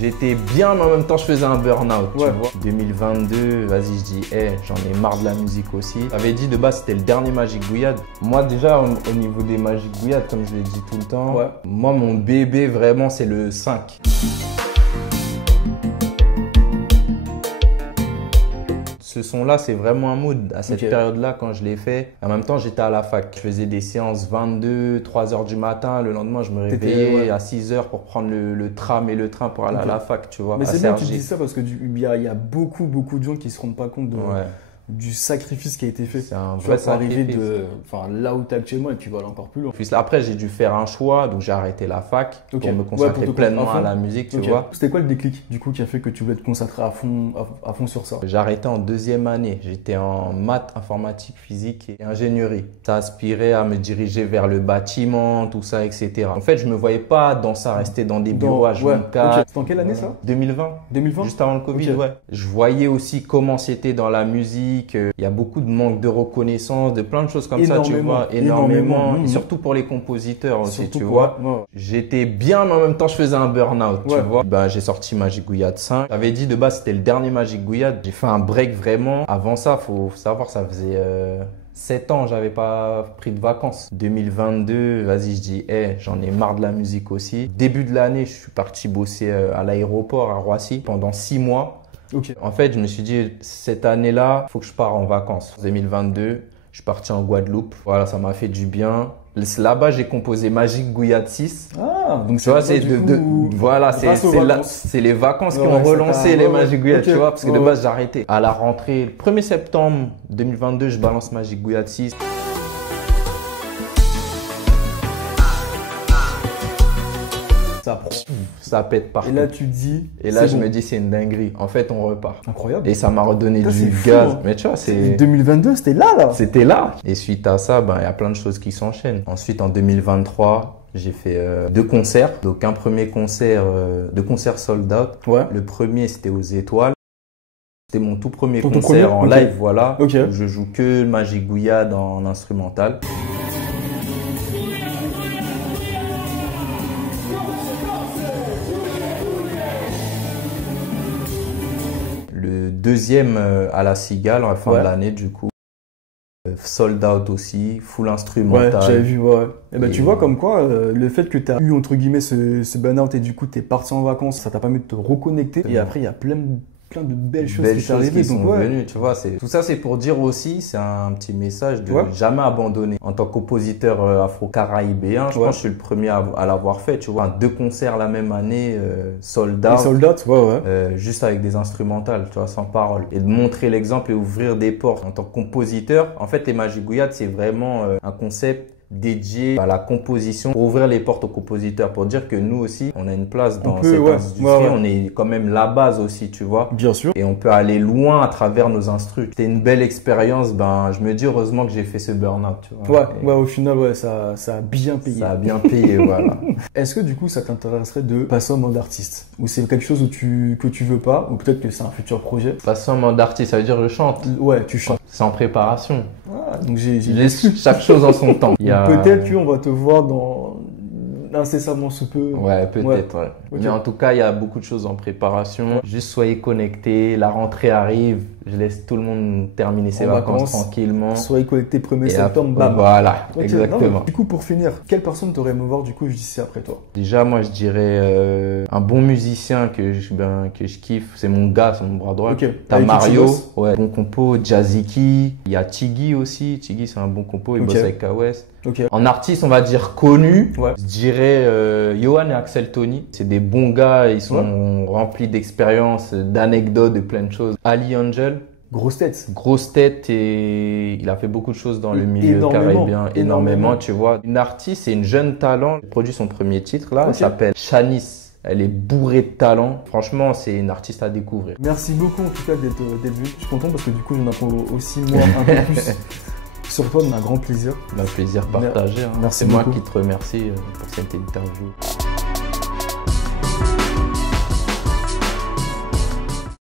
J'étais bien, mais en même temps, je faisais un burn-out, tu vois. 2022, vas-y, je dis, hey, j'en ai marre de la musique aussi. J'avais dit de base, c'était le dernier Magic Gouillade. Moi, déjà, au niveau des Magic Gouillade, comme je l'ai dit tout le temps, moi, mon bébé, vraiment, c'est le 5. Ce son-là, c'est vraiment un mood. À cette période-là, quand je l'ai fait, en même temps, j'étais à la fac. Je faisais des séances 22, 3 heures du matin. Le lendemain, je me réveillais à 6 heures pour prendre le tram et le train pour aller à la fac, tu vois. Mais c'est bien que tu dis ça parce qu'il y a beaucoup de gens qui ne se rendent pas compte du sacrifice qui a été fait. C'est un vrai sacrifice. Arriver là où tu es actuellement et tu vas aller encore plus loin. Puis après, j'ai dû faire un choix, donc j'ai arrêté la fac pour me consacrer pleinement à la musique, tu vois. C'était quoi le déclic du coup qui a fait que tu voulais te consacrer à fond sur ça? J'ai arrêté en 2e année. J'étais en maths, informatique, physique et ingénierie. Ça aspirait à me diriger vers le bâtiment, tout ça, etc. En fait, je me voyais pas dans ça, rester dans des bureaux à 24. C'était en quelle année ça? 2020. 2020? Juste avant le Covid, Je voyais aussi comment c'était dans la musique. Il y a beaucoup de manque de reconnaissance, de plein de choses comme ça, tu vois. Énormément. Et surtout pour les compositeurs aussi, tu vois. J'étais bien, mais en même temps, je faisais un burn-out, tu vois. Ben, j'ai sorti Magic Gouillade 5. J'avais dit de base, c'était le dernier Magic Gouillade. J'ai fait un break vraiment. Avant ça, faut savoir, ça faisait 7 ans, j'avais pas pris de vacances. 2022, vas-y, je dis, hey, j'en ai marre de la musique aussi. Début de l'année, je suis parti bosser à l'aéroport à Roissy pendant 6 mois. En fait, je me suis dit, cette année-là, il faut que je parte en vacances. En 2022, je suis parti en Guadeloupe. Voilà, ça m'a fait du bien. Là-bas, j'ai composé Magic Gouillade 6. Ah, donc tu vois, c'est voilà, c'est les vacances qui ont relancé les Magic Gouillade, tu vois, parce que de base, j'ai arrêté. À la rentrée, le 1er septembre 2022, je balance Magic Gouillade 6. Ça pète partout. Et là, tu dis. Et là, je me dis, c'est une dinguerie. En fait, on repart. Incroyable. Et ça m'a redonné du gaz. Mais tu vois, c'est. 2022, c'était là. C'était là. Et suite à ça, ben, il y a plein de choses qui s'enchaînent. Ensuite, en 2023, j'ai fait 2 concerts. Donc, un premier concert, 2 concerts sold out. Le premier, c'était aux Étoiles. C'était mon tout premier concert en live, voilà. Où je joue que le Magic Gouillade en instrumental. Deuxième à la Cigale, à la fin de l'année, du coup. Sold out aussi, full instrumental. J'avais vu, Et ben, tu vois, comme quoi, le fait que tu as eu, entre guillemets, ce burn-out et du coup, tu es parti en vacances, ça t'a permis de te reconnecter. Et après, il y a plein de belles choses qui sont arrivées. Sont venues, tu vois. Tout ça, c'est pour dire aussi, c'est un petit message de jamais abandonner. En tant que compositeur afro-caribéen, je pense que je suis le premier à l'avoir fait, tu vois. 2 concerts la même année, sold out. Juste avec des instrumentales, tu vois, sans parole. Et de montrer l'exemple et ouvrir des portes. En tant que compositeur, en fait, les Magic Gouillade, c'est vraiment un concept dédié à la composition pour ouvrir les portes aux compositeurs, pour dire que nous aussi on a une place dans cette industrie, on est quand même la base aussi, tu vois. Bien sûr. Et on peut aller loin à travers nos instrus. C'était une belle expérience, ben je me dis heureusement que j'ai fait ce burn-out, tu vois. Au final ça a bien payé. Ça a bien payé, voilà. Est-ce que du coup ça t'intéresserait de passer en mode artiste, ou c'est quelque chose que tu veux pas, ou peut-être que c'est un futur projet? Passer en mode artiste, ça veut dire je chante. Tu chantes. C'est en préparation. Donc j'ai chaque chose en son temps. Peut-être qu'on va te voir dans incessamment sous peu. Peut-être. Mais en tout cas, il y a beaucoup de choses en préparation. Juste soyez connectés. La rentrée arrive. Je laisse tout le monde terminer ses vacances tranquillement. Soyez connectés 1er septembre. Bam. Voilà, exactement. Du coup, pour finir, quelle personne t'aurais aimé voir du coup d'ici après toi? Déjà, moi, je dirais un bon musicien que je kiffe. C'est mon gars, c'est mon bras droit. T'as Mario, bon compo. Jaziki. Il y a Tiggy aussi. Tiggy, c'est un bon compo. Il bosse avec K-West. En artiste, on va dire connu, je dirais Yohan et Axel Tony. C'est des bons gars, ils sont remplis d'expérience, d'anecdotes, de plein de choses. Ali Angel. Grosse tête et il a fait beaucoup de choses dans le milieu caribéen, énormément, tu vois. Une artiste, c'est une jeune talent. Elle produit son premier titre là, elle s'appelle Shanice. Elle est bourrée de talent. Franchement, c'est une artiste à découvrir. Merci beaucoup en tout cas d'être venu. Je suis content parce que du coup, j'en apprends aussi moi un peu plus. Sur toi, on a un grand plaisir. Un plaisir partagé. Hein. Merci beaucoup. C'est moi qui te remercie pour cette interview.